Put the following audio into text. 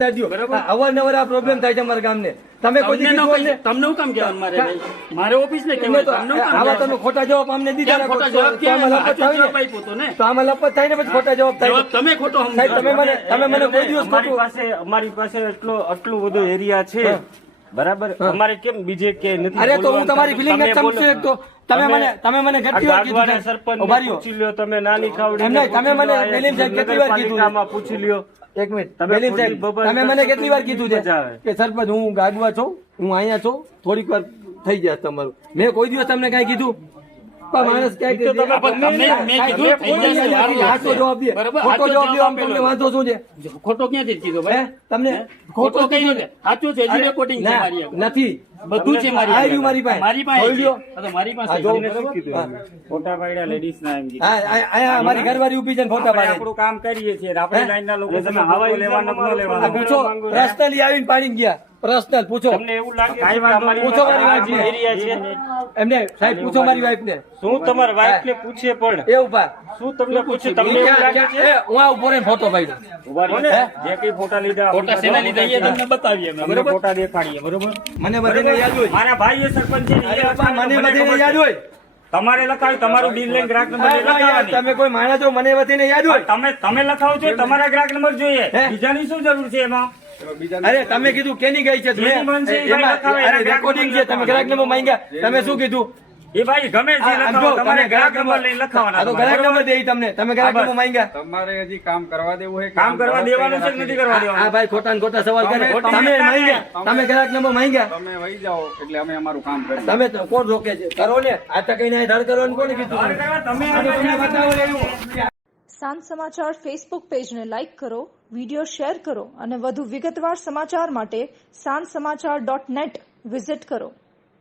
અવારનવાર આ પ્રોબ્લેમ થાય છે અમારા ગામને. તમે કોઈ તમને હું કામ કહેવાનું? મારે ઓફિસ ને આવા તમે ખોટા જવાબ અમને દીધા ખોટા જવાબ તો આમાં લપત થાય ને પછી ખોટા જવાબ થાય. તમે ખોટો તમે મને કોઈ દિવસ અમારી પાસે આટલું બધું એરિયા છે, બરાબર? અમારે કેમ બીજે કે નથી? અરે તો હું તમારી ફિલિંગ જ સમજુ એક તો તમે મને કેટલી વાર કીધું સરપંચ પૂછી લ્યો, તમે નાની ખાવડી તમે મને મેલીમ સાહેબ કેટલી વાર કીધું પૂછી લ્યો. એક મિનિટ મેલીમ સાહેબ તમે મને કેટલી વાર કીધું છે કે સરપંચ હું ગાગવા છું, હું અહીંયા છું, થોડીક વાર થઈ જાય તમારું. મેં કોઈ દિવસ તમને કઈ કીધું? માણસ વાંધો શું છે? ખોટો ક્યાંથી કીધો ભાઈ? તમને ખોટો કઈ સાચું છે, રેકોર્ડિંગ નથી બધું છે મારી પાસે. મારી પાસે ફોટા પાડ્યા લેડીઝ ના એમ અહીંયા મારી ઘરવાળી ઉભી છે ને ફોટા પાડે. આપણું કામ કરીએ છીએ, આપણી લાઈન ના લોકો તમે હવાઈ લેવાના ન લેવાના પૂછો, પર્સનલી આવીને પાડીને ગયા. પર્સનલ પૂછો, તમને એવું લાગે છે પૂછો મારી વાઈફ એરિયા છે એમને સાહેબ, પૂછો મારી વાઈફ ને. શું તમારી વાઈફ ને પૂછે? પણ એ ઉભા શું તમને પૂછે? તમને એવું લાગે છે હું આ ઉભો રહીને ફોટો પાડ્યો? ઉભા રહીને જે કઈ ફોટા લીધા, ફોટા શેના લીધા એ તમને બતાવીએ અમે, બરોબર? ફોટા દેખાડીએ, બરોબર? મને બધીને યાદ હોય. મારા ભાઈ એ સરપંચ છે, મને બધીને યાદ હોય. તમારે લખાવી, તમારું બિલ લઈને ગ્રાહક નંબર લખાવવાની. તમે કોઈ માણસ છો, મને બધીને યાદ હોય. તમે લખાવો છો, તમારા ગ્રાહક નંબર જોઈએ, બીજાની શું જરૂર છે એમાં? અરે તમે કીધું કેની ગઈ છે? રેકોર્ડિંગ છે, તમે ગ્રાહક નંબર માંગ્યા, તમે શું કીધું? એ ભાઈ ગમે છે લખાવો, તમારે ગ્રાહક નંબર લઈને લખાવવાના. તો ગ્રાહક નંબર દે તમને, તમે ગ્રાહક નંબર માંગ્યા. તમારે હજી કામ કરવા દેવું હોય, કામ કરવા દેવાનું છે કે નથી કરવા દેવાનું? આ ભાઈ ખોટા ને ખોટા સવાલ કરે. તમે માંગ્યા, તમે ગ્રાહક નંબર માંગ્યા, તમે વહી જાઓ એટલે અમે અમારું કામ કરીએ. તમે કોણ રોકે છે? કરો ને. આ તો કઈ ધડ કરવાનું કોને કીધું? તમે બતાવો એવું. સાંજ સમાચાર ફેસબુક પેજને લાઇક કરો, વિડીયો શેર કરો અને વધુ વિગતવાર સમાચાર માટે sanssamachar.net વિઝિટ કરો.